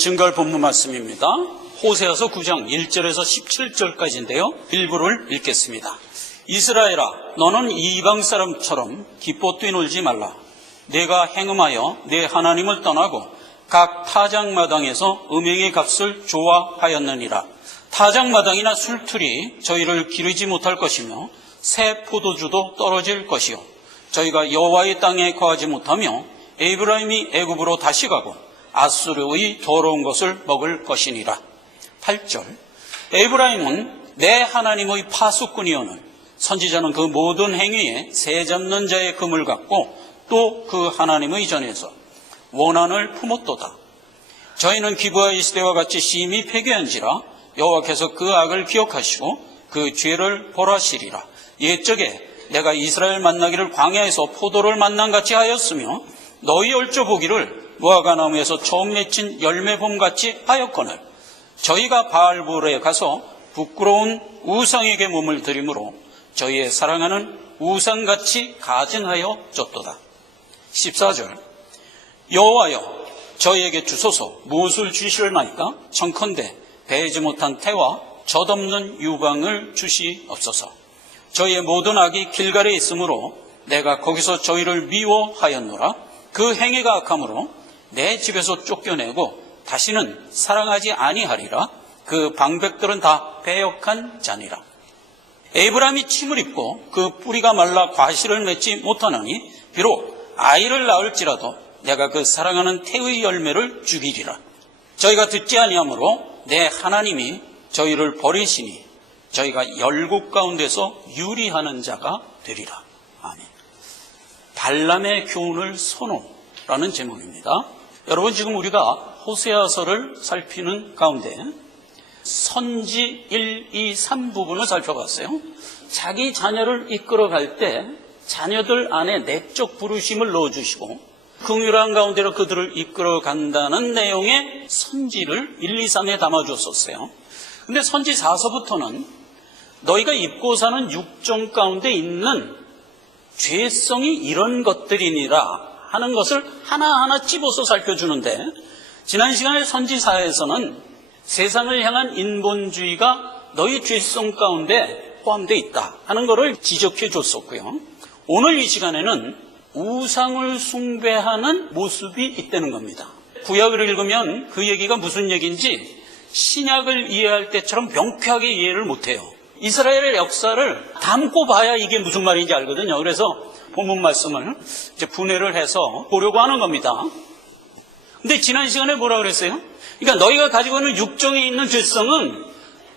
증거할 본문 말씀입니다. 호세아서 9장 1절에서 17절까지인데요. 일부를 읽겠습니다. 이스라엘아, 너는 이방 사람처럼 기뻐 뛰놀지 말라. 내가 행음하여 내 하나님을 떠나고 각 타작마당에서 음행의 값을 좋아하였느니라. 타작마당이나 술틀이 저희를 기르지 못할 것이며 새 포도주도 떨어질 것이요, 저희가 여호와의 땅에 거하지 못하며 에브라임이 애굽으로 다시 가고 아수르의 더러운 것을 먹을 것이니라. 8절, 에브라임은 내 하나님의 파수꾼이오늘 선지자는 그 모든 행위에 새 잡는 자의 금을 갖고 또 그 하나님의 전에서 원한을 품었도다. 저희는 기브아 이스대와 같이 심히 패괴한지라 여호와께서 그 악을 기억하시고 그 죄를 벌하시리라. 옛적에 내가 이스라엘 만나기를 광야에서 포도를 만난같이 하였으며 너희 얼져보기를 무화과나무에서 처음 맺힌 열매봄같이 하였거늘 저희가 바알볼에 가서 부끄러운 우상에게 몸을 들이므로 저희의 사랑하는 우상같이 가증하여 졌도다. 14절, 여호와여 저희에게 주소서. 무엇을 주시려나이까? 청컨대 배지 못한 태와 젖없는 유방을 주시옵소서. 저희의 모든 악이 길갈에 있으므로 내가 거기서 저희를 미워하였노라. 그 행위가 악함으로 내 집에서 쫓겨내고 다시는 사랑하지 아니하리라. 그 방백들은 다 배역한 자니라. 에브라임이 침을 입고 그 뿌리가 말라 과실을 맺지 못하나니 비록 아이를 낳을지라도 내가 그 사랑하는 태의 열매를 죽이리라. 저희가 듣지 아니하므로 내 하나님이 저희를 버리시니 저희가 열국 가운데서 유리하는 자가 되리라. 아멘. 발람의 교훈을 선호라는 제목입니다. 여러분, 지금 우리가 호세아서를 살피는 가운데 선지 1, 2, 3 부분을 살펴봤어요. 자기 자녀를 이끌어갈 때 자녀들 안에 내적 부르심을 넣어주시고 긍휼한 가운데로 그들을 이끌어간다는 내용의 선지를 1, 2, 3에 담아주었었어요. 근데 선지 4서부터는 너희가 입고 사는 육정 가운데 있는 죄성이 이런 것들이니라 하는 것을 하나하나 찝어서 살펴주는데, 지난 시간에 선지 4에서는 세상을 향한 인본주의가 너희 죄성 가운데 포함되어 있다 하는 것을 지적해 줬었고요. 오늘 이 시간에는 우상을 숭배하는 모습이 있다는 겁니다. 구약을 읽으면 그 얘기가 무슨 얘기인지 신약을 이해할 때처럼 명쾌하게 이해를 못해요. 이스라엘의 역사를 담고 봐야 이게 무슨 말인지 알거든요. 그래서 본문 말씀을 이제 분해를 해서 보려고 하는 겁니다. 근데 지난 시간에 뭐라 그랬어요? 그러니까 너희가 가지고 있는 육정에 있는 죄성은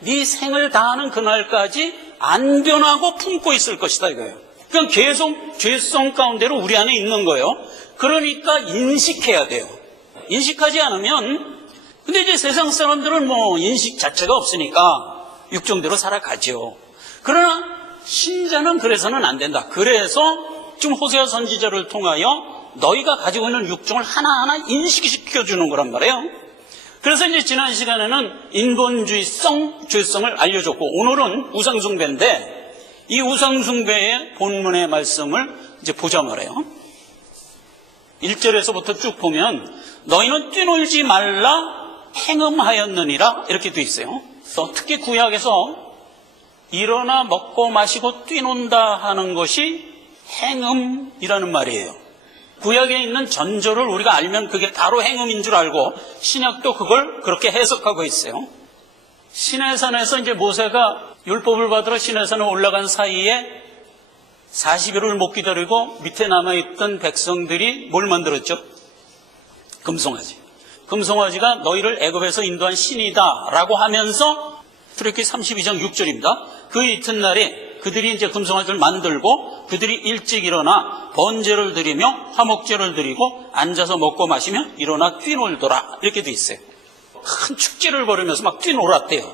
네 생을 다하는 그날까지 안 변하고 품고 있을 것이다 이거예요. 그러니까 계속 죄성 가운데로 우리 안에 있는 거예요. 그러니까 인식해야 돼요. 인식하지 않으면, 근데 이제 세상 사람들은 뭐 인식 자체가 없으니까 육정대로 살아가죠. 그러나 신자는 그래서는 안 된다. 그래서 지금 호세아 선지자를 통하여 너희가 가지고 있는 육정을 하나하나 인식시켜주는 거란 말이에요. 그래서 이제 지난 시간에는 인본주의성 죄성을 알려줬고, 오늘은 우상숭배인데 이 우상숭배의 본문의 말씀을 이제 보자 말이에요. 1절에서부터 쭉 보면 너희는 뛰놀지 말라 행음하였느니라 이렇게 돼 있어요. 특히 구약에서 일어나 먹고 마시고 뛰논다 하는 것이 행음이라는 말이에요. 구약에 있는 전절을 우리가 알면 그게 바로 행음인 줄 알고 신약도 그걸 그렇게 해석하고 있어요. 시내산에서 이제 모세가 율법을 받으러 시내산에 올라간 사이에 40일을 못 기다리고 밑에 남아있던 백성들이 뭘 만들었죠? 금송아지. 금송아지가 너희를 애굽에서 인도한 신이다 라고 하면서 출애굽기 32장 6절입니다. 그 이튿날에 그들이 이제 금송아지를 만들고 그들이 일찍 일어나 번제를 드리며 화목제를 드리고 앉아서 먹고 마시며 일어나 뛰놀더라 이렇게 돼 있어요. 큰 축제를 벌이면서 막 뛰놀았대요.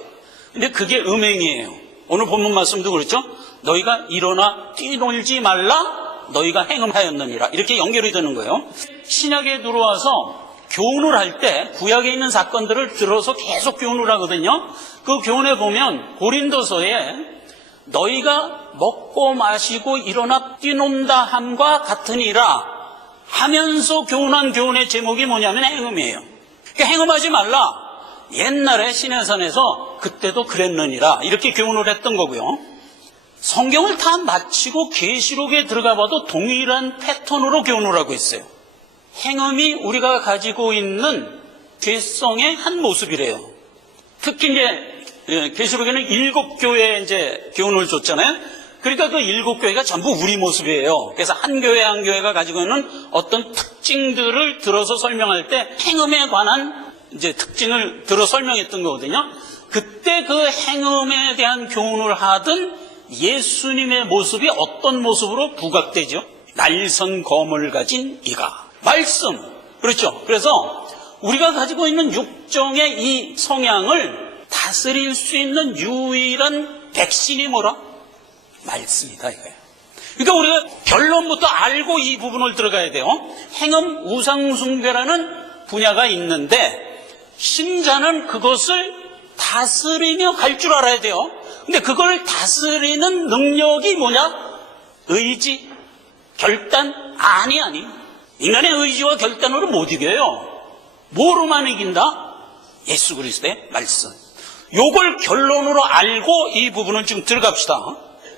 근데 그게 음행이에요. 오늘 본문 말씀도 그렇죠. 너희가 일어나 뛰놀지 말라 너희가 행음하였느니라 이렇게 연결이 되는 거예요. 신약에 들어와서 교훈을 할 때 구약에 있는 사건들을 들어서 계속 교훈을 하거든요. 그 교훈에 보면 고린도서에 너희가 먹고 마시고 일어나 뛰논다 함과 같으니라 하면서 교훈한 교훈의 제목이 뭐냐면 행음이에요. 그러니까 행음하지 말라. 옛날에 시내산에서 그때도 그랬느니라 이렇게 교훈을 했던 거고요. 성경을 다 마치고 계시록에 들어가 봐도 동일한 패턴으로 교훈을 하고 있어요. 행음이 우리가 가지고 있는 죄성의 한 모습이래요. 특히 이제 계시록에는 7교회에 이제 교훈을 줬잖아요. 그러니까 그 7교회가 전부 우리 모습이에요. 그래서 한 교회 한 교회가 가지고 있는 어떤 특징들을 들어서 설명할 때 행음에 관한 이제 특징을 들어 설명했던 거거든요. 그때 그 행음에 대한 교훈을 하던 예수님의 모습이 어떤 모습으로 부각되죠? 날선 검을 가진 이가. 말씀. 그렇죠. 그래서 우리가 가지고 있는 육정의 이 성향을 다스릴 수 있는 유일한 백신이 뭐라? 말씀이다 이거예요. 그러니까 우리가 결론부터 알고 이 부분을 들어가야 돼요. 행음 우상숭배라는 분야가 있는데 신자는 그것을 다스리며 갈 줄 알아야 돼요. 근데 그걸 다스리는 능력이 뭐냐? 의지, 결단, 아니. 인간의 의지와 결단으로 못 이겨요. 뭐로만 이긴다? 예수 그리스도의 말씀. 요걸 결론으로 알고 이 부분을 지금 들어갑시다.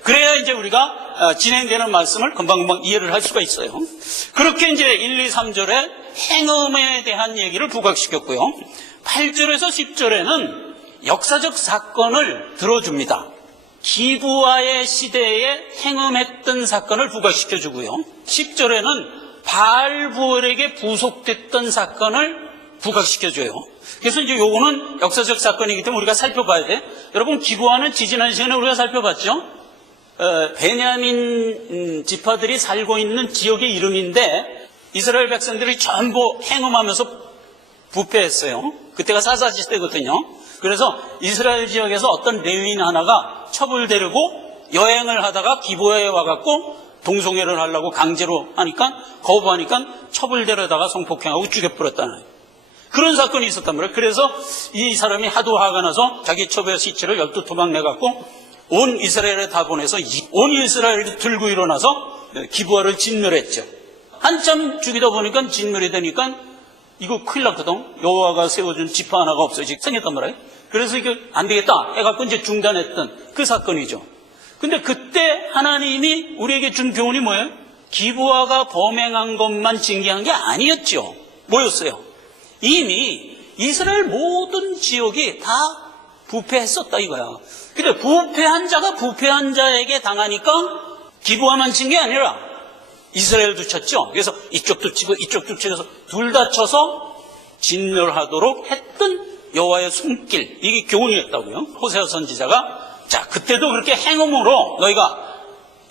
그래야 이제 우리가 진행되는 말씀을 금방금방 이해를 할 수가 있어요. 그렇게 이제 1, 2, 3절에 행음에 대한 얘기를 부각시켰고요. 8절에서 10절에는 역사적 사건을 들어줍니다. 기브아의 시대에 행음했던 사건을 부각시켜주고요. 10절에는 바알부엘에게 부속됐던 사건을 부각시켜줘요. 그래서 이제 요거는 역사적 사건이기 때문에 우리가 살펴봐야 돼. 여러분, 기브아는 지지난 시간에 우리가 살펴봤죠. 베냐민 지파들이 살고 있는 지역의 이름인데 이스라엘 백성들이 전부 행음하면서 부패했어요. 그때가 사사시 때거든요. 그래서 이스라엘 지역에서 어떤 레위인 하나가 첩을 데리고 여행을 하다가 기브아에 와갖고 동성애를 하려고 강제로 하니까 거부하니까 첩을 데려다가 성폭행하고 죽여버렸다는 거예요. 그런 사건이 있었단 말이에요. 그래서 이 사람이 하도 화가 나서 자기 첩의 시체를 12토막 내갖고 온 이스라엘에 다 보내서 온 이스라엘이 들고 일어나서 기브아를 진멸했죠. 한참 죽이다 보니까 진멸이 되니까 이거 큰일 났거든. 여호와가 세워준 지파 하나가 없어지게 생겼단 말이에요. 그래서 이거 안 되겠다 해갖고 이제 중단했던 그 사건이죠. 근데 그때 하나님이 우리에게 준 교훈이 뭐예요? 기브아가 범행한 것만 징계한 게 아니었죠. 뭐였어요? 이미 이스라엘 모든 지역이 다 부패했었다 이거야. 근데 부패한 자가 부패한 자에게 당하니까 기브아만 친 게 아니라 이스라엘도 쳤죠. 그래서 이쪽도 치고 이쪽도 치면서 둘 다 쳐서 진멸하도록 했던 여호와의 손길, 이게 교훈이었다고요. 호세아 선지자가 자 그때도 그렇게 행음으로 너희가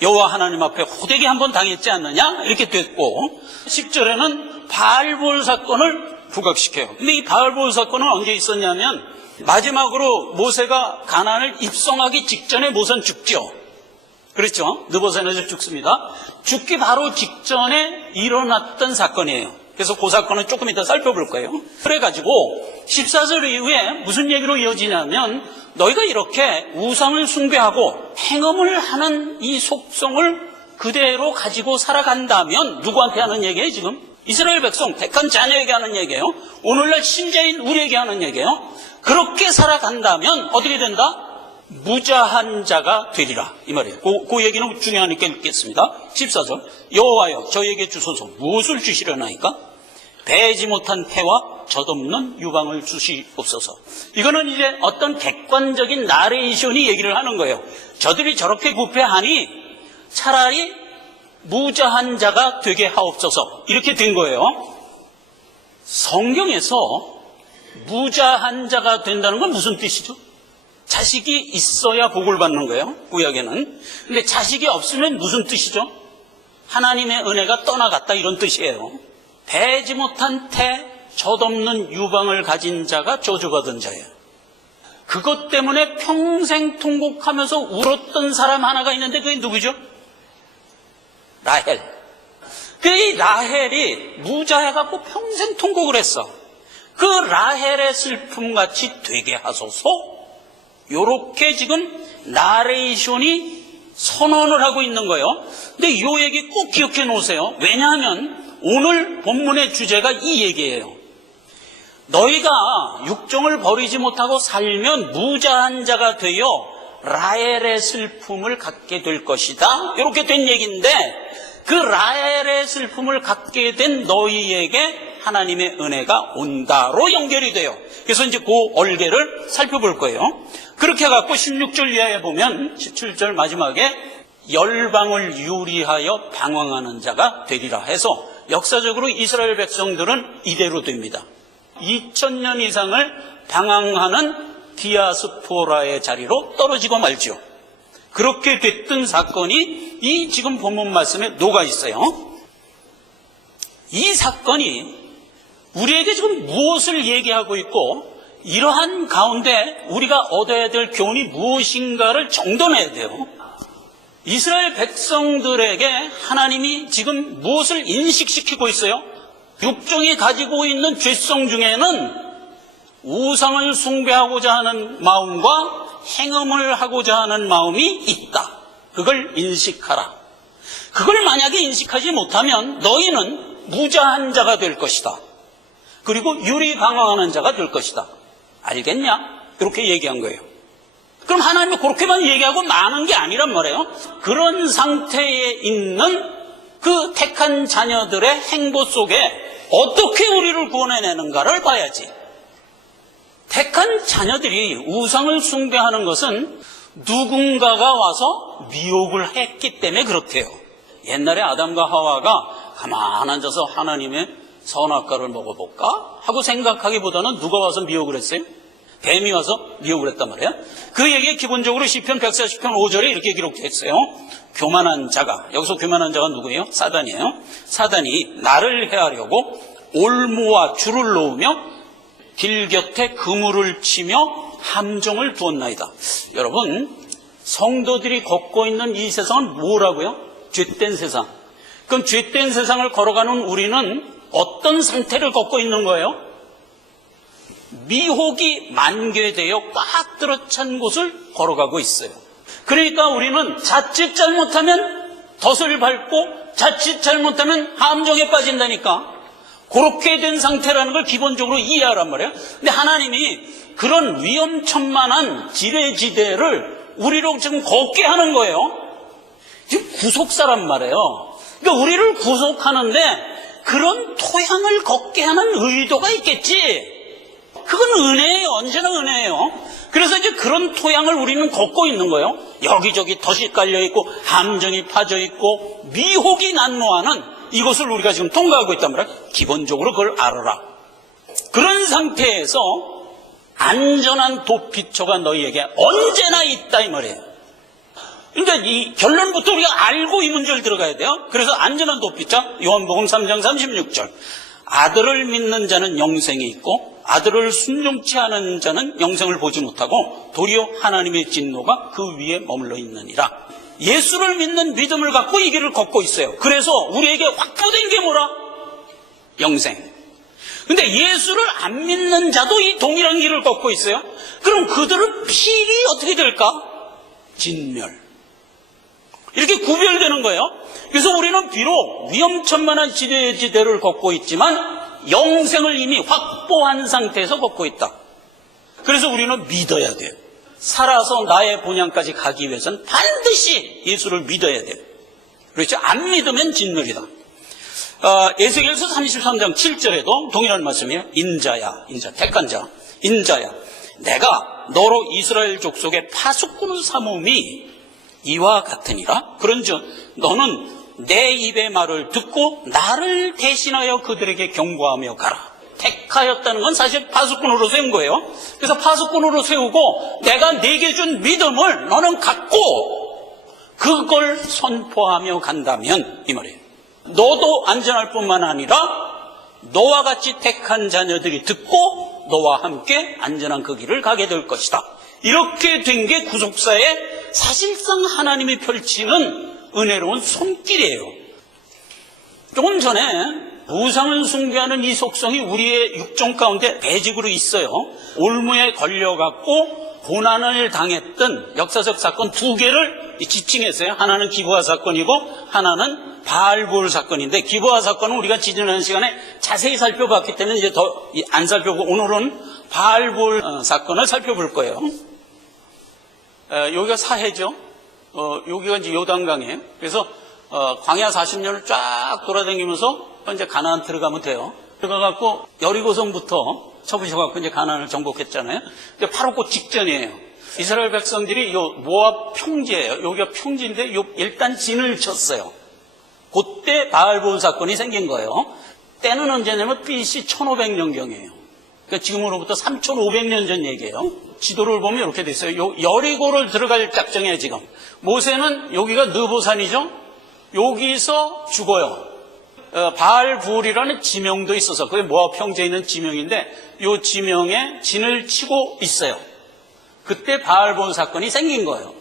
여호와 하나님 앞에 호되게 한번 당했지 않느냐 이렇게 됐고 10절에는 바알볼 사건을 부각시켜요. 근데 이 바알볼 사건은 언제 있었냐면 마지막으로 모세가 가나안을 입성하기 직전에 모세는 죽죠. 그렇죠? 느보셋네살 죽습니다. 죽기 바로 직전에 일어났던 사건이에요. 그래서 그 사건은 조금 이따 살펴볼 거예요. 그래가지고 14절 이후에 무슨 얘기로 이어지냐면 너희가 이렇게 우상을 숭배하고 행음을 하는 이 속성을 그대로 가지고 살아간다면 누구한테 하는 얘기예요 지금? 이스라엘 백성, 택한 자녀에게 하는 얘기예요. 오늘날 신자인 우리에게 하는 얘기예요. 그렇게 살아간다면 어떻게 된다? 무자한 자가 되리라 이 말이에요. 그 얘기는 중요하니까 읽겠습니다. 14절 여호와여 저에게 주소서 무엇을 주시려나이까? 배지 못한 태와 젖없는 유방을 주시옵소서. 이거는 이제 어떤 객관적인 나레이션이 얘기를 하는 거예요. 저들이 저렇게 부패하니 차라리 무자한 자가 되게 하옵소서 이렇게 된 거예요. 성경에서 무자한 자가 된다는 건 무슨 뜻이죠? 자식이 있어야 복을 받는 거예요. 구약에는. 근데 자식이 없으면 무슨 뜻이죠? 하나님의 은혜가 떠나갔다 이런 뜻이에요. 배지 못한 태, 젖없는 유방을 가진 자가 저주받은 자예요. 그것 때문에 평생 통곡하면서 울었던 사람 하나가 있는데 그게 누구죠? 라헬. 그 라헬이 무자해갖고 평생 통곡을 했어. 그 라헬의 슬픔같이 되게 하소서. 요렇게 지금 나레이션이 선언을 하고 있는 거예요. 근데 이 얘기 꼭 기억해 놓으세요. 왜냐하면 오늘 본문의 주제가 이 얘기예요. 너희가 육종을 버리지 못하고 살면 무자한 자가 되어 라헬의 슬픔을 갖게 될 것이다. 이렇게 된 얘기인데, 그 라헬의 슬픔을 갖게 된 너희에게 하나님의 은혜가 온다로 연결이 돼요. 그래서 이제 그 얼개를 살펴볼 거예요. 그렇게 해갖고 16절 이하에 보면 17절 마지막에 열방을 유리하여 방황하는 자가 되리라 해서 역사적으로 이스라엘 백성들은 이대로 됩니다. 2000년 이상을 방황하는 디아스포라의 자리로 떨어지고 말죠. 그렇게 됐던 사건이 이 지금 본문 말씀에 녹아 있어요. 이 사건이 우리에게 지금 무엇을 얘기하고 있고, 이러한 가운데 우리가 얻어야 될 교훈이 무엇인가를 정돈해야 돼요. 이스라엘 백성들에게 하나님이 지금 무엇을 인식시키고 있어요? 육종이 가지고 있는 죄성 중에는 우상을 숭배하고자 하는 마음과 행음을 하고자 하는 마음이 있다. 그걸 인식하라. 그걸 만약에 인식하지 못하면 너희는 무자한 자가 될 것이다. 그리고 유리방황하는 자가 될 것이다. 알겠냐? 이렇게 얘기한 거예요. 그럼 하나님이 그렇게만 얘기하고 마는 게 아니란 말이에요. 그런 상태에 있는 그 택한 자녀들의 행보 속에 어떻게 우리를 구원해내는가를 봐야지. 택한 자녀들이 우상을 숭배하는 것은 누군가가 와서 미혹을 했기 때문에 그렇대요. 옛날에 아담과 하와가 가만 앉아서 하나님의 선악과를 먹어볼까? 하고 생각하기보다는 누가 와서 미혹을 했어요? 뱀이 와서 미혹을 했단 말이에요. 그 얘기에 기본적으로 시편 140편 5절에 이렇게 기록됐어요. 교만한 자가, 여기서 교만한 자가 누구예요? 사단이에요. 사단이 나를 해하려고 올무와 줄을 놓으며 길 곁에 그물을 치며 함정을 두었나이다. 여러분, 성도들이 걷고 있는 이 세상은 뭐라고요? 죄된 세상. 그럼 죄된 세상을 걸어가는 우리는 어떤 상태를 걷고 있는 거예요? 미혹이 만개되어 꽉 들어찬 곳을 걸어가고 있어요. 그러니까 우리는 자칫 잘못하면 덫을 밟고 자칫 잘못하면 함정에 빠진다니까. 그렇게 된 상태라는 걸 기본적으로 이해하란 말이에요. 근데 하나님이 그런 위험천만한 지레지대를 우리로 지금 걷게 하는 거예요. 지금 구속사란 말이에요. 그러니까 우리를 구속하는데 그런 토양을 걷게 하는 의도가 있겠지. 그건 은혜예요. 언제나 은혜예요. 그래서 이제 그런 토양을 우리는 걷고 있는 거예요. 여기저기 덫이 깔려있고 함정이 파져있고 미혹이 난무하는 이것을 우리가 지금 통과하고 있단 말이에요. 기본적으로 그걸 알아라. 그런 상태에서 안전한 도피처가 너희에게 언제나 있다 이 말이에요. 그러니까 이 결론부터 우리가 알고 이 문제를 들어가야 돼요. 그래서 안전한 도피처, 요한복음 3장 36절. 아들을 믿는 자는 영생이 있고 아들을 순종치 않은 자는 영생을 보지 못하고 도리어 하나님의 진노가 그 위에 머물러 있느니라. 예수를 믿는 믿음을 갖고 이 길을 걷고 있어요. 그래서 우리에게 확보된 게 뭐라? 영생. 근데 예수를 안 믿는 자도 이 동일한 길을 걷고 있어요. 그럼 그들은 필히 어떻게 될까? 진멸. 이렇게 구별되는 거예요. 그래서 우리는 비록 위험천만한 지대를 걷고 있지만 영생을 이미 확보한 상태에서 걷고 있다. 그래서 우리는 믿어야 돼요. 살아서 나의 본향까지 가기 위해서는 반드시 예수를 믿어야 돼요. 그렇죠? 안 믿으면 진멸이다. 에스겔서 33장 7절에도 동일한 말씀이에요. 인자야, 인자, 택한 자, 인자야, 내가 너로 이스라엘 족속의 파수꾼을 삼음이 이와 같으니라. 그런즉 너는 내 입의 말을 듣고 나를 대신하여 그들에게 경고하며 가라. 택하였다는 건 사실 파수꾼으로 세운 거예요. 그래서 파수꾼으로 세우고 내가 네게 준 믿음을 너는 갖고 그걸 선포하며 간다면 이 말이에요. 너도 안전할 뿐만 아니라 너와 같이 택한 자녀들이 듣고 너와 함께 안전한 그 길을 가게 될 것이다. 이렇게 된 게 구속사의 사실상 하나님이 펼치는 은혜로운 손길이에요. 조금 전에 우상을 숭배하는 이 속성이 우리의 육종 가운데 배직으로 있어요. 올무에 걸려갖고 고난을 당했던 역사적 사건 두 개를 지칭했어요. 하나는 기부화 사건이고 하나는 바알볼 사건인데, 기브아 사건은 우리가 지지난 시간에 자세히 살펴봤기 때문에 이제 더 안 살펴보고 오늘은 바알볼 사건을 살펴볼 거예요. 여기가 사해죠. 여기가 이제 요단강이에요. 그래서 광야 40년을 쫙 돌아다니면서 이제 가나안 들어가면 돼요. 들어가갖고 여리고성부터 쳐부셔갖고 이제 가나안을 정복했잖아요. 근데 바로 그 직전이에요. 이스라엘 백성들이 요 모압 평지예요. 여기가 평지인데 일단 진을 쳤어요. 그때 바알볼 사건이 생긴 거예요. 때는 언제냐면 BC 1500년경이에요. 그러니까 지금으로부터 3500년 전 얘기예요. 지도를 보면 이렇게 돼 있어요. 여리고를 들어갈 작정이에요, 지금. 모세는 여기가 느보산이죠. 여기서 죽어요. 바알불이라는 지명도 있어서, 그게 모압 평지에 있는 지명인데, 이 지명에 진을 치고 있어요. 그때 바알볼 사건이 생긴 거예요.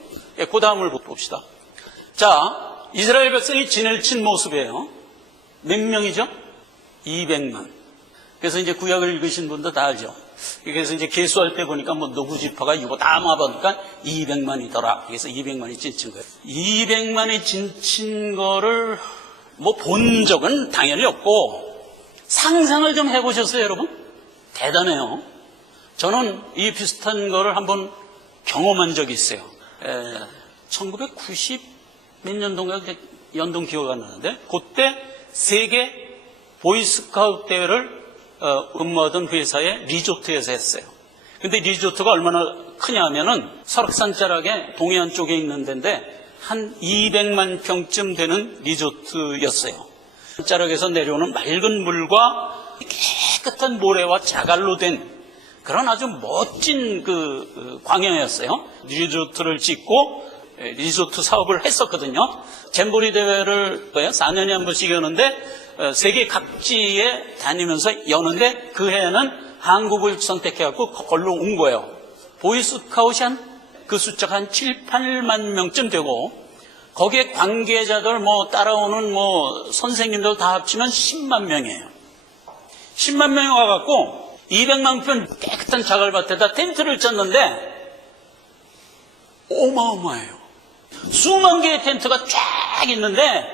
그 다음을 봅시다. 자, 이스라엘 백성이 진을 친 모습이에요. 몇 명이죠? 200만. 그래서 이제 구약을 읽으신 분도 다 알죠. 그래서 이제 계수할 때 보니까 뭐 누구 지파가 이거 다 모아보니까 200만이더라. 그래서 200만이 진친 거예요. 200만이 진친 거를 뭐 본 적은 당연히 없고 상상을 좀 해보셨어요, 여러분? 대단해요. 저는 이 비슷한 거를 한번 경험한 적이 있어요. 1990 몇 년도인가 연동 기억 안 나는데, 그때 세계 보이스카우트 대회를 근무하던 회사의 리조트에서 했어요. 근데 리조트가 얼마나 크냐 하면은 설악산 자락에 동해안 쪽에 있는 데인데 한 200만 평쯤 되는 리조트였어요. 자락에서 내려오는 맑은 물과 깨끗한 모래와 자갈로 된 그런 아주 멋진 광야였어요. 리조트를 짓고 리조트 사업을 했었거든요. 잼버리 대회를 4년에 한 번씩 여는데 세계 각지에 다니면서 여는데 그 해에는 한국을 선택해갖고 걸로 온 거예요. 보이스카웃이 그 숫자가 한 7, 8만 명쯤 되고 거기에 관계자들 따라오는 선생님들 다 합치면 10만 명이에요. 10만 명이 와갖고 200만 평 깨끗한 자갈밭에다 텐트를 쳤는데 어마어마해요. 수만 개의 텐트가 쫙 있는데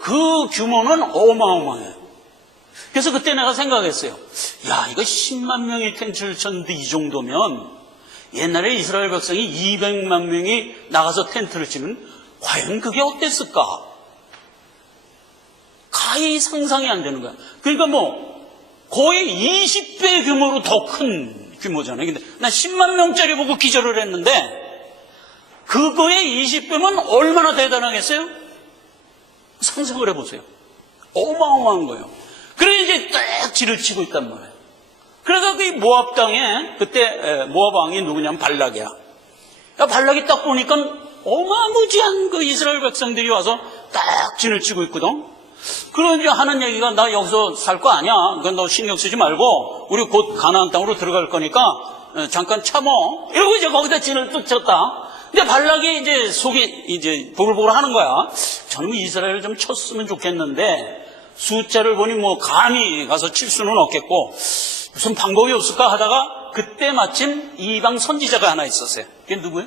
그 규모는 어마어마해요. 그래서 그때 내가 생각했어요. 야, 이거 10만 명이 텐트를 쳤는데 이 정도면 옛날에 이스라엘 백성이 200만 명이 나가서 텐트를 치면 과연 그게 어땠을까? 가히 상상이 안 되는 거야. 그러니까 거의 20배 규모로 더 큰 규모잖아요. 근데 난 10만 명짜리 보고 기절을 했는데 그거의 20배면 얼마나 대단하겠어요? 상상을 해보세요. 어마어마한 거예요. 그래 이제 딱 지를 치고 있단 말이에요. 그래서 그 모압 땅에 그때 모압 왕이 누구냐면 발락이야. 발락이 딱 보니까 어마무지한 그 이스라엘 백성들이 와서 딱 진을 치고 있거든. 그러면 이제 하는 얘기가 나 여기서 살 거 아니야. 그건 너 신경 쓰지 말고 우리 곧 가나안 땅으로 들어갈 거니까 잠깐 참어. 이러고 이제 거기다 진을 뚝 쳤다. 근데 발락이 이제 속이 이제 보글보글 하는 거야. 저는 이스라엘을 좀 쳤으면 좋겠는데 숫자를 보니 감히 가서 칠 수는 없겠고 무슨 방법이 없을까 하다가 그때 마침 이방 선지자가 하나 있었어요. 그게 누구예요?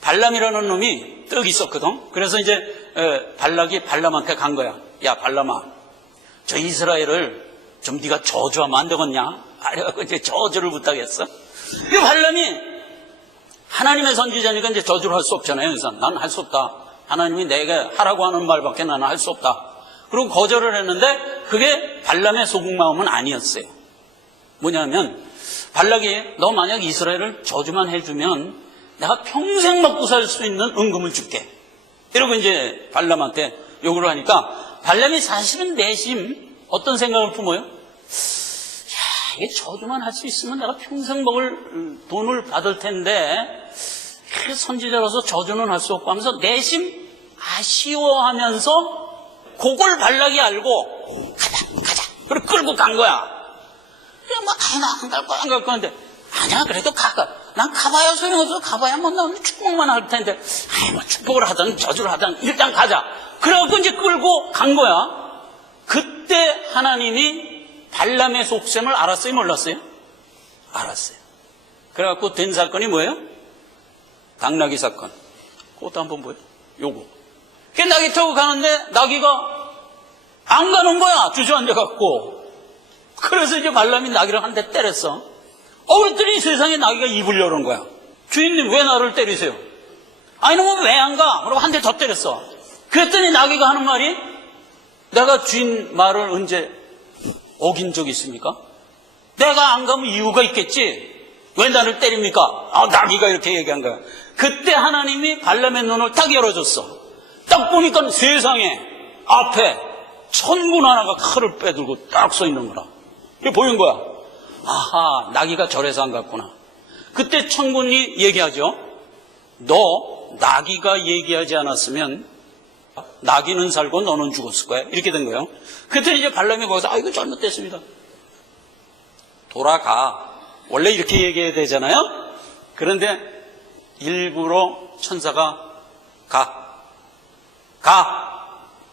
발람이라는 놈이 떡 있었거든. 그래서 이제 발락이 발람한테 간 거야. 야, 발람아, 저 이스라엘을 좀 네가 저주하면 안 되겠냐? 그래갖고 이제 저주를 부탁했어. 그 발람이 하나님의 선지자니까 이제 저주를 할 수 없잖아요. 그래서 난 할 수 없다. 하나님이 내게 하라고 하는 말밖에 나는 할 수 없다. 그리고 거절을 했는데 그게 발람의 속마음은 아니었어요. 뭐냐면 발락이 너 만약 이스라엘을 저주만 해주면 내가 평생 먹고 살 수 있는 은금을 줄게. 이러고 이제 발람한테 요구를 하니까 발람이 사실은 내심 어떤 생각을 품어요? 이게 저주만 할 수 있으면 내가 평생 먹을 돈을 받을 텐데 선지자로서 저주는 할 수 없고 하면서 내심 아쉬워하면서 그걸 발락이 알고 가자 그리고 끌고 간 거야. 나 안 갈 거야 안 갈 거야. 근데 아니야 그래도 난 가봐야 소용없어. 가봐야 난 축복만 할 텐데 축복을 하든 저주를 하든 일단 가자. 그래갖고 이제 끌고 간 거야. 그때 하나님이 발람의 속셈을 알았어요? 몰랐어요? 알았어요. 그래갖고 된 사건이 뭐예요? 당나귀 사건. 그것도 한번 보여요. 요거. 그 나귀 타고 가는데 나귀가 안 가는 거야. 주저앉아갖고. 그래서 이제 발람이 나귀를 한 대 때렸어. 그랬더니 세상에 나귀가 입을 열은 거야. 주인님 왜 나를 때리세요? 아니 놈은 왜 안 가? 그러고 한 대 더 때렸어. 그랬더니 나귀가 하는 말이, 내가 주인 말을 언제 어긴 적이 있습니까? 내가 안 가면 이유가 있겠지. 왜 나를 때립니까? 나귀가 이렇게 얘기한 거야. 그때 하나님이 발람의 눈을 딱 열어줬어. 딱 보니까 세상에 앞에 천군 하나가 칼을 빼들고 딱 서 있는 거라. 그게 보인 거야. 아하, 나귀가 절에서 안 갔구나. 그때 천군이 얘기하죠. 너 나귀가 얘기하지 않았으면 나귀는 살고 너는 죽었을 거야. 이렇게 된 거예요. 그때 이제 발람이 거기서 이거 잘못됐습니다. 돌아가. 원래 이렇게 얘기해야 되잖아요. 그런데 일부러 천사가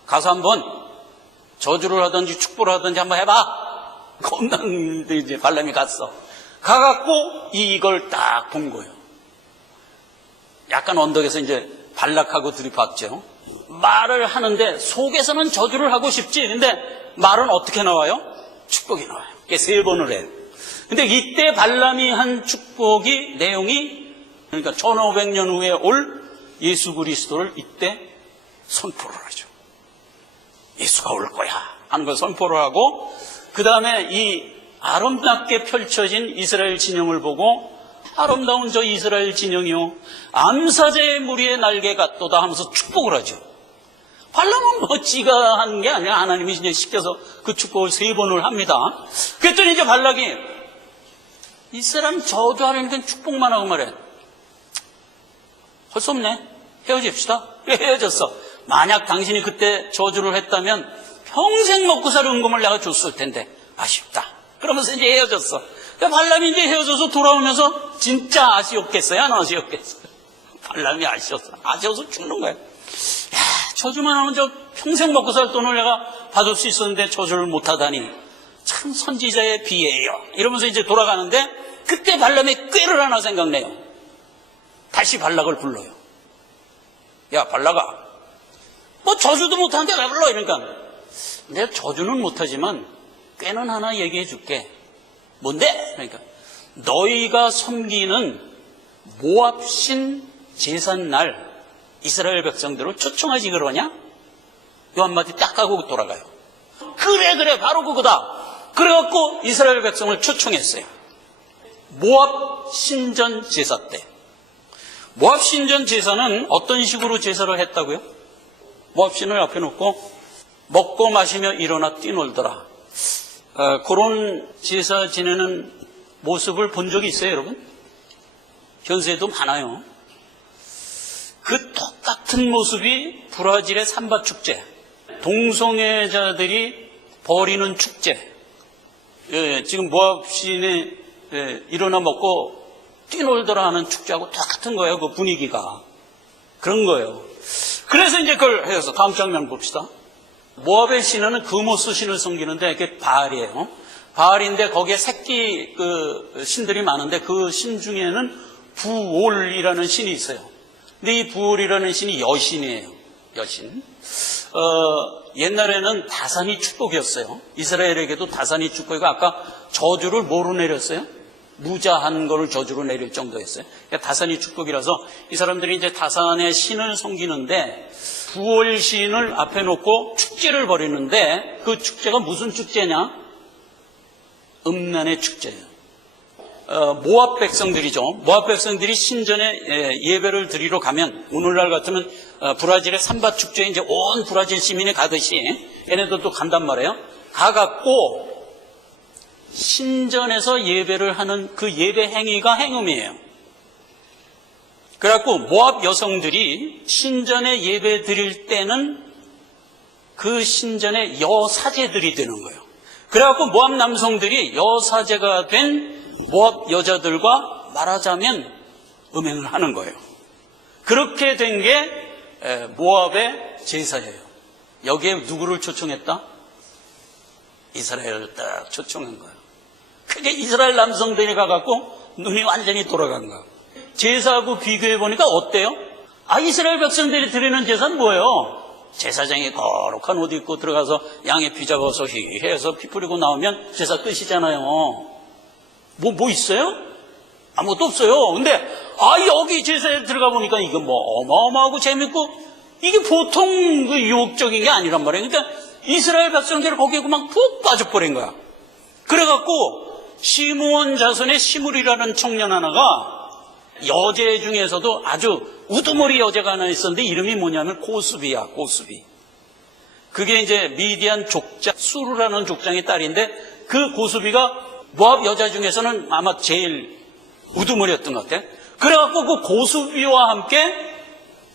가서 한번 저주를 하든지 축복을 하든지 한번 해봐. 겁나는데 이제 발람이 갔어. 가갖고 이걸 딱 본 거예요. 약간 언덕에서 이제 발락하고 둘이 봤죠. 말을 하는데 속에서는 저주를 하고 싶지. 근데 말은 어떻게 나와요? 축복이 나와요. 그게 3번을 해요. 근데 이때 발람이 한 축복이 내용이, 그러니까 1500년 후에 올 예수 그리스도를 이때 선포를 하죠. 예수가 올 거야 하는 걸 선포를 하고, 그 다음에 이 아름답게 펼쳐진 이스라엘 진영을 보고, 아름다운 저 이스라엘 진영이요, 암사자의 무리의 날개 같도다 하면서 축복을 하죠. 발람은 지가 한 게 아니라 하나님이 이제 시켜서 그 축복을 3번을 합니다. 그랬더니 이제 발락이, 이 사람 저주하려니까 축복만 하고 말해. 할 수 없네. 헤어집시다. 헤어졌어. 만약 당신이 그때 저주를 했다면 평생 먹고 살 은금을 내가 줬을 텐데 아쉽다. 그러면서 이제 헤어졌어. 발람이 이제 헤어져서 돌아오면서 진짜 아쉬웠겠어요? 안 아쉬웠겠어요? 발람이 아쉬워서 죽는 거예요. 저주만 하면 저 평생 먹고 살 돈을 내가 받을 수 있었는데 저주를 못하다니 참 선지자의 비예요. 이러면서 이제 돌아가는데 그때 발람의 꾀를 하나 생각내요. 다시 발락을 불러요. 야, 발락아, 뭐 저주도 못하는데 왜 불러? 이러니까 내가 저주는 못하지만 꾀는 하나 얘기해 줄게. 뭔데? 그러니까 너희가 섬기는 모압신 제삿날 이스라엘 백성들을 초청하지 그러냐? 요 한마디 딱 하고 돌아가요. 그래 바로 그거다. 그래갖고 이스라엘 백성을 초청했어요. 모압 신전 제사 때. 모압 신전 제사는 어떤 식으로 제사를 했다고요? 모압 신을 앞에 놓고 먹고 마시며 일어나 뛰놀더라. 그런 제사 지내는 모습을 본 적이 있어요, 여러분? 현세에도 많아요. 그 똑같은 모습이 브라질의 삼바 축제, 동성애자들이 벌이는 축제. 지금 모압 신에 일어나 먹고 뛰놀더라 하는 축제하고 똑같은 거예요. 그 분위기가. 그런 거예요. 그래서 이제 그걸 해서 다음 장면 봅시다. 모압의 신은 금오스 신을 섬기는데 이게 바알이에요. 바알인데 거기에 새끼 그 신들이 많은데 그 신 중에는 부올이라는 신이 있어요. 근데 이 부올이라는 신이 여신이에요. 여신. 옛날에는 다산이 축복이었어요. 이스라엘에게도 다산이 축복이고 아까 저주를 뭐로 내렸어요? 무자한 거를 저주로 내릴 정도였어요. 그러니까 다산이 축복이라서 이 사람들이 이제 다산의 신을 섬기는데 부올 신을 앞에 놓고 축제를 벌이는데 그 축제가 무슨 축제냐? 음란의 축제예요. 모압 백성들이죠. 모압 백성들이 신전에 예배를 드리러 가면 오늘날 같으면 브라질의 삼바 축제에 이제 온 브라질 시민이 가듯이 얘네들도 간단 말이에요. 가갖고 신전에서 예배를 하는 그 예배 행위가 행음이에요. 그래갖고 모압 여성들이 신전에 예배 드릴 때는 그 신전의 여사제들이 되는 거예요. 그래갖고 모압 남성들이 여사제가 된 모압 여자들과 말하자면 음행을 하는 거예요. 그렇게 된 게 모압의 제사예요. 여기에 누구를 초청했다? 이스라엘을 딱 초청한 거예요. 그게 이스라엘 남성들이 가갖고 눈이 완전히 돌아간 거예요. 제사하고 비교해 보니까 어때요? 이스라엘 백성들이 드리는 제사는 뭐예요? 제사장이 거룩한 옷 입고 들어가서 양의 피 잡아서 해서 피 뿌리고 나오면 제사 끝이잖아요. 뭐 있어요? 아무것도 없어요. 근데 여기 제사에 들어가 보니까 이거 뭐 어마어마하고 재밌고 이게 보통 그 유혹적인 게 아니란 말이에요. 그러니까 이스라엘 백성들이 거기에 그만 푹 빠져버린 거야. 그래갖고 시므온 자손의 시므리라는 청년 하나가 여제 중에서도 아주 우두머리 여자가 하나 있었는데 이름이 뭐냐면 고수비야, 고수비. 그게 이제 미디안 족장, 수르라는 족장의 딸인데 그 고수비가 모압 여자 중에서는 아마 제일 우두머리였던 것 같아. 그래갖고 그 고수비와 함께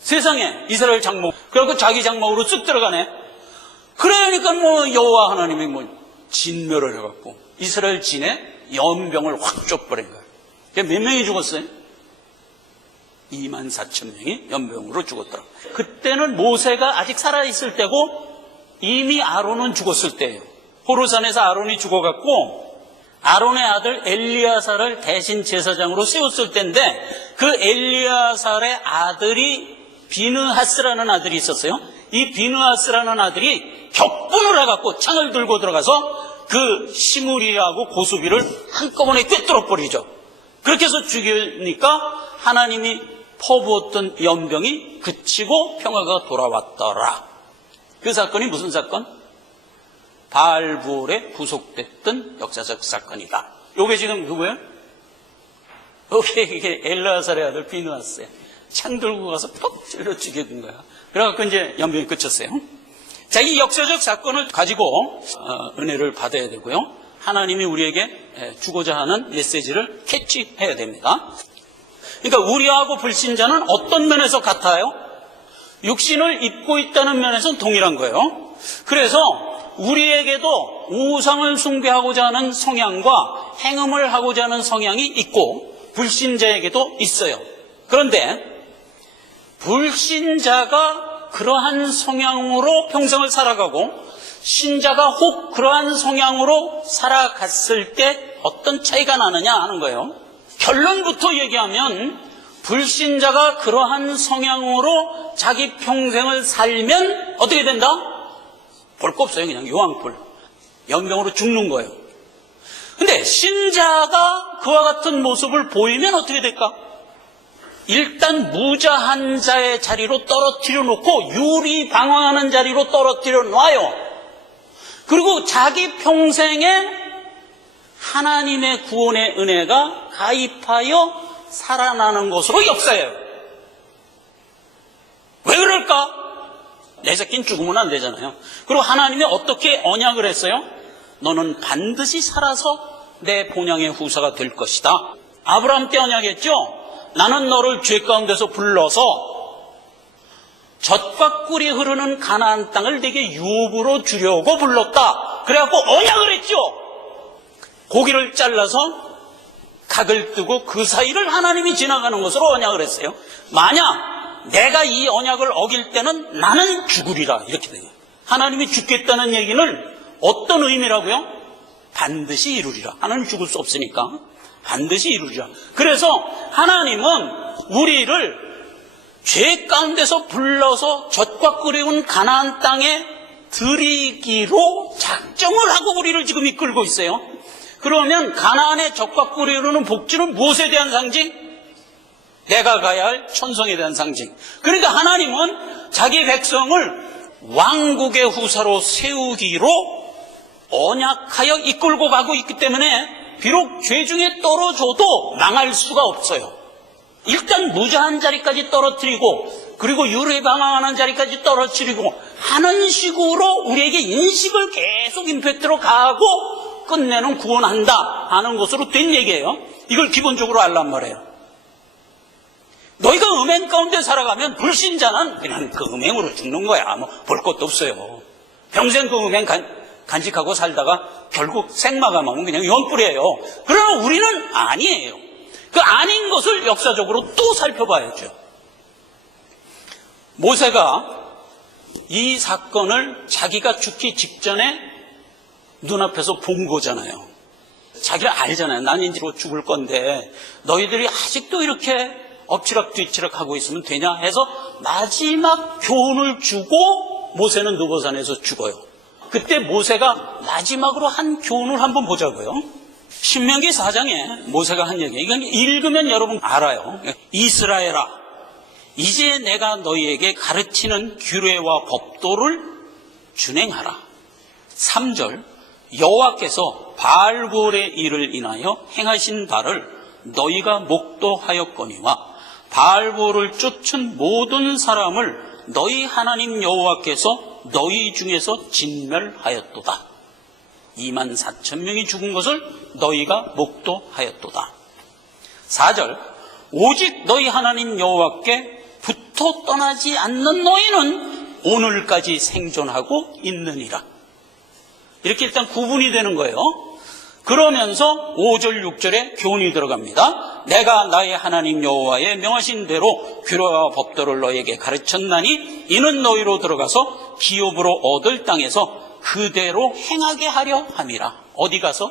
세상에 이스라엘 장막, 그래갖고 자기 장막으로 쑥 들어가네. 그러니까 뭐 여호와 하나님이 뭐 진멸을 해갖고 이스라엘 진에 연병을 확 쫓버린 거예요. 몇 명이 죽었어요? 24,000명이 연병으로 죽었더라고요. 그때는 모세가 아직 살아있을 때고 이미 아론은 죽었을 때예요. 호르산에서 아론이 죽어갖고 아론의 아들 엘리야살을 대신 제사장으로 세웠을 때인데 그 엘리야살의 아들이 비느하스라는 아들이 있었어요. 이 비느하스라는 아들이 격분을 해갖고 창을 들고 들어가서 그 시므리하고 고수비를 한꺼번에 꿰뚫어 버리죠. 그렇게 해서 죽이니까 하나님이 퍼부었던 연병이 그치고 평화가 돌아왔더라. 그 사건이 무슨 사건? 바알부올에 구속됐던 역사적 사건이다. 요게 지금 누구예요? 이게 엘라살의 아들 비느하스야. 창 들고 가서 퍽 찔러 죽여둔 거야. 그래갖고 이제 연병이 끝쳤어요. 자, 이 역사적 사건을 가지고 은혜를 받아야 되고요. 하나님이 우리에게 주고자 하는 메시지를 캐치해야 됩니다. 그러니까 우리하고 불신자는 어떤 면에서 같아요? 육신을 입고 있다는 면에서는 동일한 거예요. 그래서 우리에게도 우상을 숭배하고자 하는 성향과 행음을 하고자 하는 성향이 있고 불신자에게도 있어요. 그런데 불신자가 그러한 성향으로 평생을 살아가고 신자가 혹 그러한 성향으로 살아갔을 때 어떤 차이가 나느냐 하는 거예요. 결론부터 얘기하면 불신자가 그러한 성향으로 자기 평생을 살면 어떻게 된다? 볼 거 없어요. 그냥 요한풀. 연병으로 죽는 거예요. 근데 신자가 그와 같은 모습을 보이면 어떻게 될까? 일단 무자한 자의 자리로 떨어뜨려 놓고 유리방황하는 자리로 떨어뜨려 놔요. 그리고 자기 평생에 하나님의 구원의 은혜가 가입하여 살아나는 것으로 역사해요. 왜 그럴까? 내 새끼는 죽으면 안 되잖아요. 그리고 하나님이 어떻게 언약을 했어요? 너는 반드시 살아서 내 본향의 후사가 될 것이다. 아브라함 때 언약했죠? 나는 너를 죄 가운데서 불러서 젖과 꿀이 흐르는 가나안 땅을 내게 유업으로 주려고 불렀다. 그래갖고 언약을 했죠. 고기를 잘라서 각을 뜨고 그 사이를 하나님이 지나가는 것으로 언약을 했어요. 만약 내가 이 언약을 어길 때는 나는 죽으리라 이렇게 돼요. 하나님이 죽겠다는 얘기는 어떤 의미라고요? 반드시 이루리라. 하나님 죽을 수 없으니까 반드시 이루리라. 그래서 하나님은 우리를 죄 가운데서 불러서 젖과 끓이운 가나안 땅에 들이기로 작정을 하고 우리를 지금 이끌고 있어요. 그러면 가나안의 젖과 꿀이 흐르는 복지는 무엇에 대한 상징? 내가 가야 할 천성에 대한 상징. 그러니까 하나님은 자기 백성을 왕국의 후사로 세우기로 언약하여 이끌고 가고 있기 때문에 비록 죄 중에 떨어져도 망할 수가 없어요. 일단 무자한 자리까지 떨어뜨리고 그리고 유리방황하는 자리까지 떨어뜨리고 하는 식으로 우리에게 인식을 계속 임팩트로 가하고 끝내는 구원한다 하는 것으로 된 얘기예요. 이걸 기본적으로 알란 말이에요. 너희가 음행 가운데 살아가면 불신자는 그냥 그 음행으로 죽는 거야. 뭐 볼 것도 없어요. 평생 그 음행 간직하고 살다가 결국 생마감하면 그냥 연불이에요. 그러나 우리는 아니에요. 그 아닌 것을 역사적으로 또 살펴봐야죠. 모세가 이 사건을 자기가 죽기 직전에 눈앞에서 본 거잖아요. 자기가 알잖아요. 난 이제 죽을 건데 너희들이 아직도 이렇게 엎치락뒤치락 하고 있으면 되냐 해서 마지막 교훈을 주고 모세는 느보산에서 죽어요. 그때 모세가 마지막으로 한 교훈을 한번 보자고요. 신명기 4장에 모세가 한 얘기, 이건 읽으면 여러분 알아요. 이스라엘아, 이제 내가 너희에게 가르치는 규례와 법도를 준행하라. 3절, 여호와께서 바알볼의 일을 인하여 행하신 바를 너희가 목도하였거니와 바알볼을 쫓은 모든 사람을 너희 하나님 여호와께서 너희 중에서 진멸하였도다. 24,000명이 죽은 것을 너희가 목도하였도다. 4절, 오직 너희 하나님 여호와께 붙어 떠나지 않는 너희는 오늘까지 생존하고 있느니라. 이렇게 일단 구분이 되는 거예요. 그러면서 5절 6절에 교훈이 들어갑니다. 내가 나의 하나님 여호와의 명하신 대로 규례와 법도를 너희에게 가르쳤나니 이는 너희로 들어가서 기업으로 얻을 땅에서 그대로 행하게 하려 함이라. 어디 가서?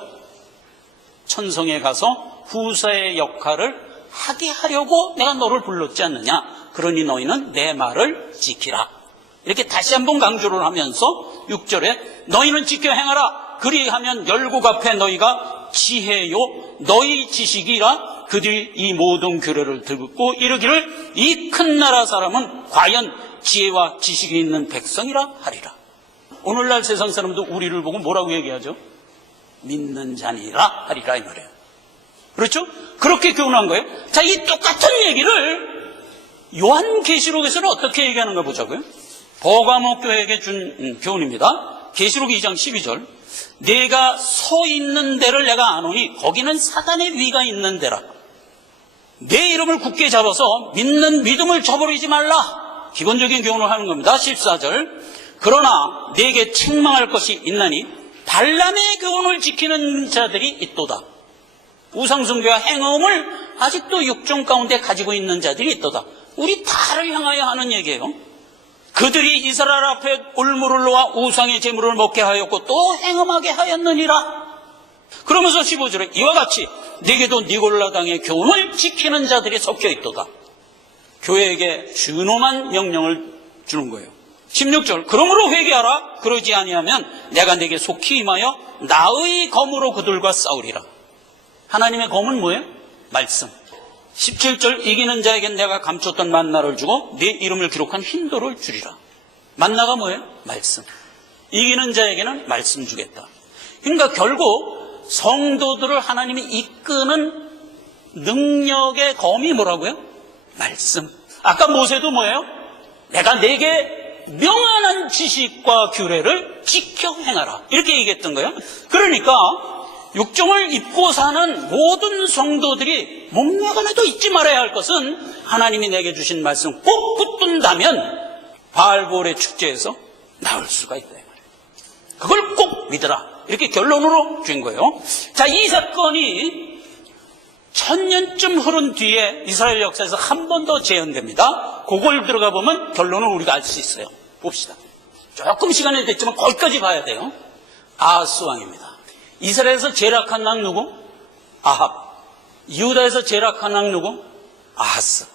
천성에 가서 후사의 역할을 하게 하려고 내가 너를 불렀지 않느냐. 그러니 너희는 내 말을 지키라. 이렇게 다시 한번 강조를 하면서 6절에 너희는 지켜 행하라. 그리하면 열국 앞에 너희가 지혜요 너희 지식이라. 그들이 이 모든 규례를 듣고 이르기를 이 큰 나라 사람은 과연 지혜와 지식이 있는 백성이라 하리라. 오늘날 세상 사람도 우리를 보고 뭐라고 얘기하죠? 믿는 자니라 하리라 이 말이에요. 그렇죠? 그렇게 교훈한 거예요. 자, 이 똑같은 얘기를 요한계시록에서는 어떻게 얘기하는가 보자고요. 버가모 교회에게 준 교훈입니다. 계시록 2장 12절, 내가 서 있는 데를 내가 아노니 거기는 사단의 위가 있는 데라. 내 이름을 굳게 잡아서 믿는 믿음을 저버리지 말라. 기본적인 교훈을 하는 겁니다. 14절, 그러나 내게 책망할 것이 있나니 발람의 교훈을 지키는 자들이 있도다. 우상숭배와 행음을 아직도 육종 가운데 가지고 있는 자들이 있도다. 우리 다를 향하여 하는 얘기예요. 그들이 이스라엘 앞에 울무를 놓아 우상의 제물을 먹게 하였고 또 행음하게 하였느니라. 그러면서 15절에 이와 같이 내게도 니골라 당의 교훈을 지키는 자들이 섞여 있도다. 교회에게 준엄한 명령을 주는 거예요. 16절, 그러므로 회개하라. 그러지 아니하면 내가 내게 속히 임하여 나의 검으로 그들과 싸우리라. 하나님의 검은 뭐예요? 말씀. 17절, 이기는 자에겐 내가 감췄던 만나를 주고 네 이름을 기록한 흰돌을 주리라. 만나가 뭐예요? 말씀. 이기는 자에게는 말씀 주겠다. 그러니까 결국 성도들을 하나님이 이끄는 능력의 검이 뭐라고요? 말씀. 아까 모세도 뭐예요? 내가 내게 명안한 지식과 규례를 지켜 행하라. 이렇게 얘기했던 거예요. 그러니까 육종을 입고 사는 모든 성도들이 목매관에도 잊지 말아야 할 것은 하나님이 내게 주신 말씀 꼭 붙든다면 바알볼의 축제에서 나올 수가 있다. 그걸 꼭 믿으라. 이렇게 결론으로 준 거예요. 자, 이 사건이 1000년쯤 흐른 뒤에 이스라엘 역사에서 한 번 더 재현됩니다. 그걸 들어가 보면 결론을 우리가 알 수 있어요. 봅시다. 조금 시간이 됐지만 거기까지 봐야 돼요. 아하스 왕입니다. 이스라엘에서 제일 악한 왕 누구? 아합. 유다에서 제일 악한 왕 누구? 아하스.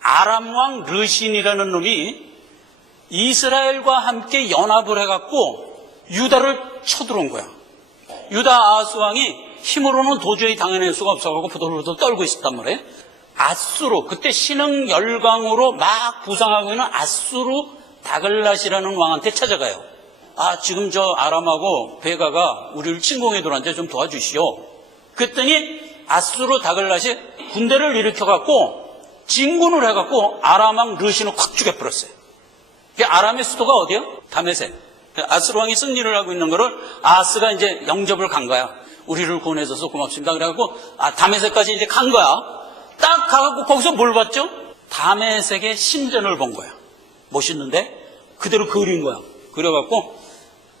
아람 왕 르신이라는 놈이 이스라엘과 함께 연합을 해갖고 유다를 쳐들어온 거야. 유다 아하스 왕이 힘으로는 도저히 당해낼 수가 없어가지고 부들부들 떨고 있었단 말이에요. 아수르, 그때 신흥 열강으로 막 부상하고 있는 아수르 다글랏이라는 왕한테 찾아가요. 아, 지금 저 아람하고 베가가 우리를 침공해 들어왔는데 좀 도와주시오. 그랬더니 아수르 다글랏이 군대를 일으켜갖고 진군을 해갖고 아람 왕 르신을 확 죽여버렸어요. 아람의 수도가 어디요? 다메섹. 아수르 왕이 승리를 하고 있는 거를 아하스가 이제 영접을 간 거야. 우리를 구원해줘서 고맙습니다. 그래갖고 다메섹까지 이제 간 거야. 딱 가갖고 거기서 뭘 봤죠? 다메섹의 신전을 본 거야. 멋있는데 그대로 그린 거야. 그래갖고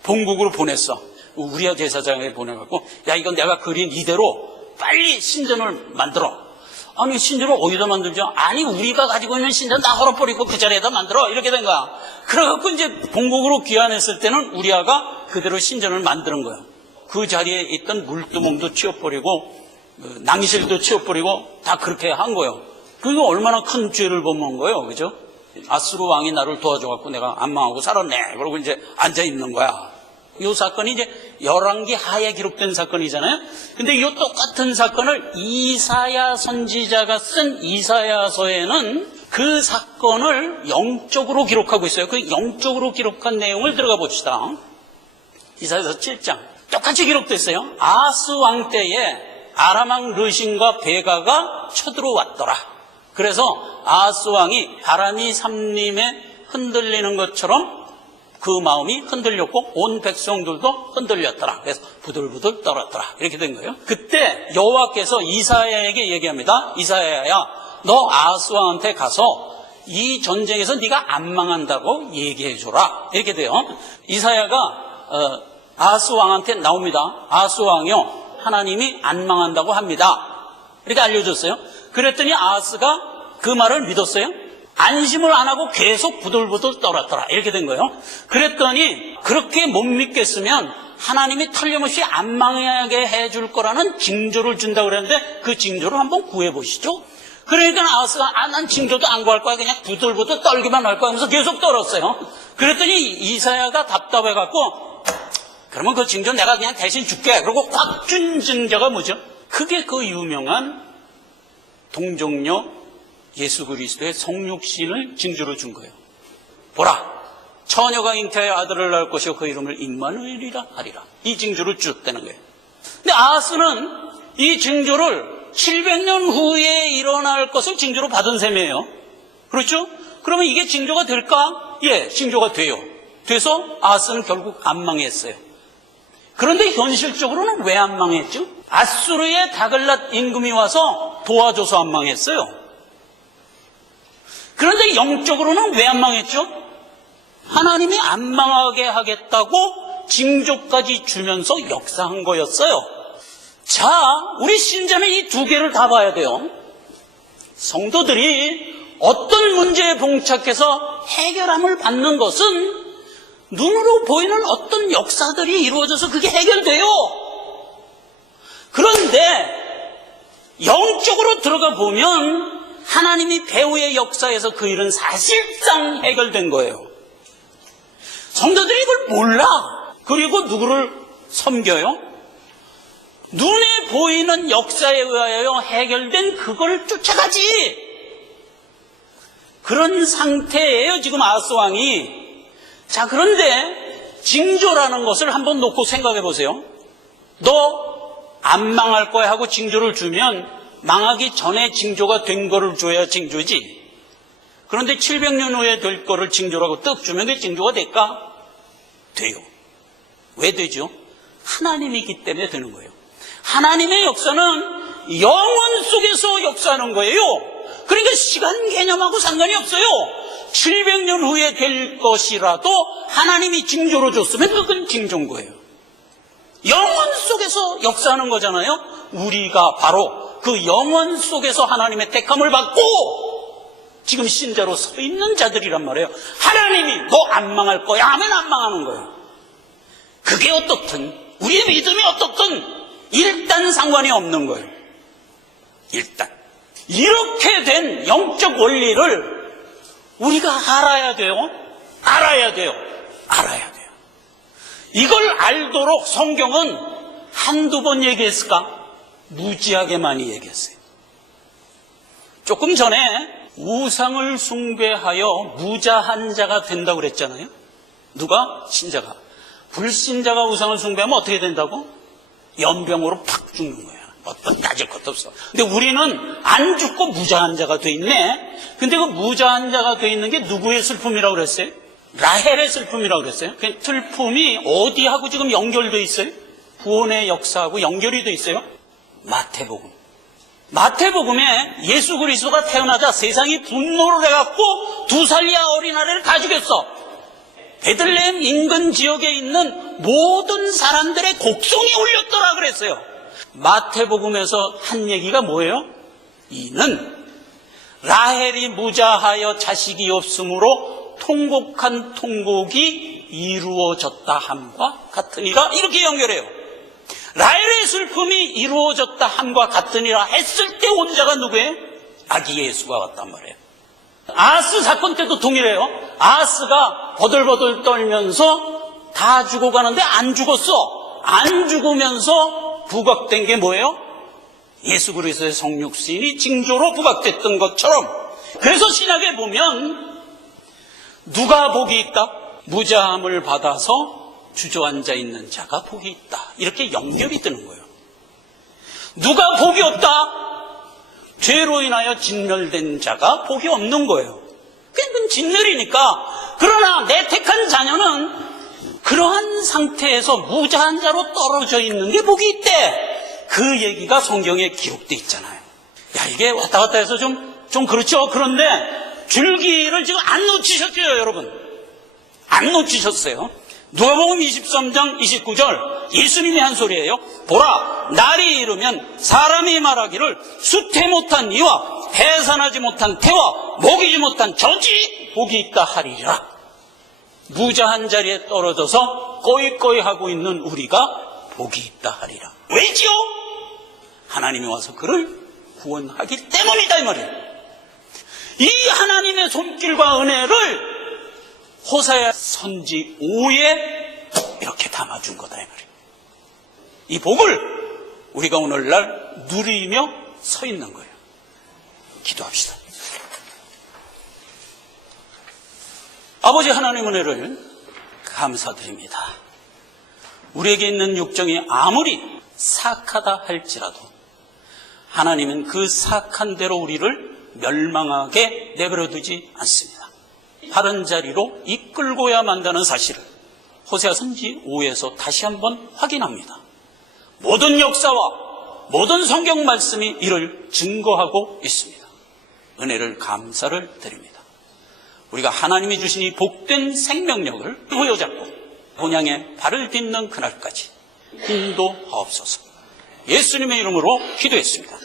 본국으로 보냈어. 우리아 제사장에 보내갖고 야, 이건 내가 그린 이대로 빨리 신전을 만들어. 아니, 신전을 어디다 만들죠? 아니, 우리가 가지고 있는 신전 다 헐어버리고 그 자리에다 만들어. 이렇게 된 거야. 그래갖고 이제 본국으로 귀환했을 때는 우리아가 그대로 신전을 만드는 거야. 그 자리에 있던 물두멍도 치워버리고 낭실도 치워버리고 다 그렇게 한 거예요. 그게 얼마나 큰 죄를 범한 거예요. 그죠? 아수르 왕이 나를 도와줘갖고 내가 안 망하고 살았네. 그러고 이제 앉아있는 거야. 이 사건이 이제 열왕기 하에 기록된 사건이잖아요. 근데 이 똑같은 사건을 이사야 선지자가 쓴 이사야서에는 그 사건을 영적으로 기록하고 있어요. 그 영적으로 기록한 내용을 들어가 봅시다. 이사야서 7장. 똑같이 기록됐어요. 아스 왕 때에 아람왕 르신과 베가가 쳐들어왔더라. 그래서 아스 왕이 바람이 삼림에 흔들리는 것처럼 그 마음이 흔들렸고 온 백성들도 흔들렸더라. 그래서 부들부들 떨었더라. 이렇게 된 거예요. 그때 여호와께서 이사야에게 얘기합니다. 이사야야, 너 아스 왕한테 가서 이 전쟁에서 네가 안 망한다고 얘기해줘라. 이렇게 돼요. 이사야가 아스 왕한테 나옵니다. 아스 왕이요, 하나님이 안 망한다고 합니다. 이렇게 알려줬어요. 그랬더니 아스가 그 말을 믿었어요. 안심을 안 하고 계속 부들부들 떨었더라. 이렇게 된 거예요. 그랬더니 그렇게 못 믿겠으면 하나님이 틀림없이 안 망하게 해줄 거라는 징조를 준다고 그랬는데 그 징조를 한번 구해보시죠. 그러니까 아스가 난 징조도 안 구할 거야. 그냥 부들부들 떨기만 할 거야 하면서 계속 떨었어요. 그랬더니 이사야가 답답해갖고 그러면 그 징조 내가 그냥 대신 줄게. 그리고 확 준 징조가 뭐죠? 그게 그 유명한 동정녀 예수 그리스도의 성육신을 징조로 준 거예요. 보라, 처녀가 잉태하여 아들을 낳을 것이요 그 이름을 임마누엘이라 하리라. 이 징조를 줬다는 거예요. 근데 아하스는 이 징조를 700년 후에 일어날 것을 징조로 받은 셈이에요. 그렇죠? 그러면 이게 징조가 될까? 예, 징조가 돼요. 돼서 아하스는 결국 안 망했어요. 그런데 현실적으로는 왜 안 망했죠? 아수르의 다글랏 임금이 와서 도와줘서 안 망했어요. 그런데 영적으로는 왜 안 망했죠? 하나님이 안 망하게 하겠다고 징조까지 주면서 역사한 거였어요. 자, 우리 신자는 이 두 개를 다 봐야 돼요. 성도들이 어떤 문제에 봉착해서 해결함을 받는 것은 눈으로 보이는 어떤 역사들이 이루어져서 그게 해결돼요. 그런데 영적으로 들어가 보면 하나님이 배후의 역사에서 그 일은 사실상 해결된 거예요. 성도들이 이걸 몰라. 그리고 누구를 섬겨요? 눈에 보이는 역사에 의하여 해결된 그걸 쫓아가지. 그런 상태예요, 지금 아하스 왕이. 자, 그런데 징조라는 것을 한번 놓고 생각해 보세요. 너 안 망할 거야 하고 징조를 주면 망하기 전에 징조가 된 거를 줘야 징조지. 그런데 700년 후에 될 거를 징조라고 떡 주면 그게 징조가 될까? 돼요. 왜 되죠? 하나님이기 때문에 되는 거예요. 하나님의 역사는 영원 속에서 역사하는 거예요. 그러니까 시간 개념하고 상관이 없어요. 700년 후에 될 것이라도 하나님이 징조로 줬으면 그건 징조인 거예요. 영원 속에서 역사하는 거잖아요. 우리가 바로 그 영원 속에서 하나님의 택함을 받고 지금 신자로 서 있는 자들이란 말이에요. 하나님이 너 안 망할 거야 하면 안 망하는 거예요. 그게 어떻든 우리의 믿음이 어떻든 일단 상관이 없는 거예요. 일단 이렇게 된 영적 원리를 우리가 알아야 돼요. 알아야 돼요. 알아야 돼요. 이걸 알도록 성경은 한두 번 얘기했을까? 무지하게 많이 얘기했어요. 조금 전에 우상을 숭배하여 무자한 자가 된다고 그랬잖아요. 누가? 신자가. 불신자가 우상을 숭배하면 어떻게 된다고? 연병으로 팍 죽는 거야. 어떤 따질 것도 없어. 근데 우리는 안 죽고 무자한 자가 돼 있네. 근데 그 무자한 자가 돼 있는 게 누구의 슬픔이라고 그랬어요? 라헬의 슬픔이라고 그랬어요. 그 슬픔이 어디하고 지금 연결돼 있어요? 구원의 역사하고 연결이 돼 있어요. 마태복음. 마태복음에 예수 그리스도가 태어나자 세상이 분노를 해갖고 2살 이하 어린아이를 다 죽였어. 베들레헴 인근 지역에 있는 모든 사람들의 곡성이 울렸더라 그랬어요. 마태복음에서 한 얘기가 뭐예요? 이는 라헬이 무자하여 자식이 없으므로 통곡한 통곡이 이루어졌다 함과 같으니라. 이렇게 연결해요. 라헬의 슬픔이 이루어졌다 함과 같으니라 했을 때 온 자가 누구예요? 아기 예수가 왔단 말이에요. 아하스 사건 때도 동일해요. 아하스가 버들버들 떨면서 다 죽어가는데 안 죽었어. 안 죽으면서 부각된 게 뭐예요? 예수 그리스도의 성육신이 징조로 부각됐던 것처럼. 그래서 신약에 보면 누가 복이 있다? 무자함을 받아서 주저앉아 있는 자가 복이 있다. 이렇게 연결이 되는 거예요. 누가 복이 없다? 죄로 인하여 진멸된 자가 복이 없는 거예요. 그건 진멸이니까. 그러나 내 택한 자녀는 그러한 상태에서 무자한 자로 떨어져 있는 게 복이 있대. 그 얘기가 성경에 기록돼 있잖아요. 야, 이게 왔다 갔다 해서 좀 그렇죠. 그런데 줄기를 지금 안 놓치셨죠, 여러분? 안 놓치셨어요. 누가복음 23장 29절 예수님이 한 소리예요. 보라, 날이 이르면 사람이 말하기를 수태 못한 이와 해산하지 못한 태와 먹이지 못한 저지 복이 있다 하리라. 무자한 자리에 떨어져서 꺼이꺼이 하고 있는 우리가 복이 있다 하리라. 왜지요? 하나님이 와서 그를 구원하기 때문이다, 이 말이에요. 이 하나님의 손길과 은혜를 호세아 선지 5에 이렇게 담아준 거다, 이 말이에요. 이 복을 우리가 오늘날 누리며 서 있는 거예요. 기도합시다. 아버지 하나님 은혜를 감사드립니다. 우리에게 있는 육정이 아무리 사악하다 할지라도 하나님은 그 사악한 대로 우리를 멸망하게 내버려두지 않습니다. 바른 자리로 이끌고야 만다는 사실을 호세아 선지 5에서 다시 한번 확인합니다. 모든 역사와 모든 성경 말씀이 이를 증거하고 있습니다. 은혜를 감사를 드립니다. 우리가 하나님이 주신 이 복된 생명력을 보여잡고 본향에 발을 딛는 그날까지 인도하옵소서. 예수님의 이름으로 기도했습니다.